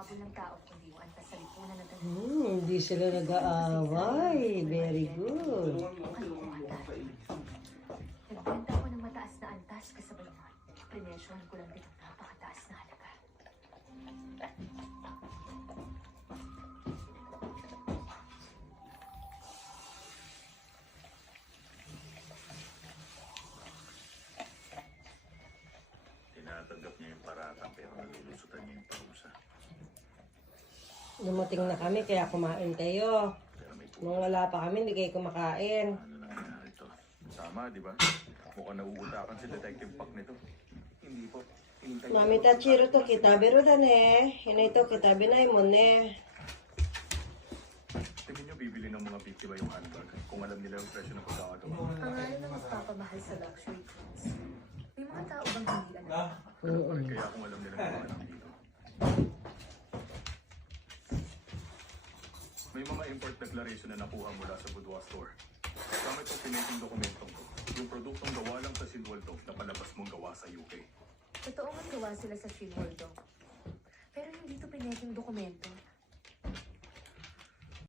habol ng tao kundi yung antas sa lipunan na dala. Hindi sila nag-aaway. Very good. Nagbenta ako ng mataas na antas kasabay nun. Prinesyohan ko lang din ang napakataas na halaga. Tinatanggap niya yung paratang pero nalulusutan niya yung parusa. Dumating na kami kaya kumain kayo. Pero may Nung wala pa kami, hindi kayo kumakain. ano nangyari ito. Tama, di ba? Mukhang nauutakan si Detective Pak nito. Hindi po. Hinintay ko. Mami Tachiro to kita biro dan eh. Hinay to kita binay mo ne. Tingin niyo bibili ng mga biktima yung handbag kung alam nila yung presyo ng pagkakagawa. Ang ngayon ng magpapamahal sa luxury goods. May mga tao bang hindi alam? Kaya kung alam nila yung mga anak dito. May mga import declaration na nakuha mula sa Boudoir store. Kasama itong pinating dokumentong to. Yung produktong gawa lang sa Sinwaldog na palabas mong gawa sa UK. Totoo nga gawa sila sa Shinwoldo. Pero hindi ito pinekeng dokumento.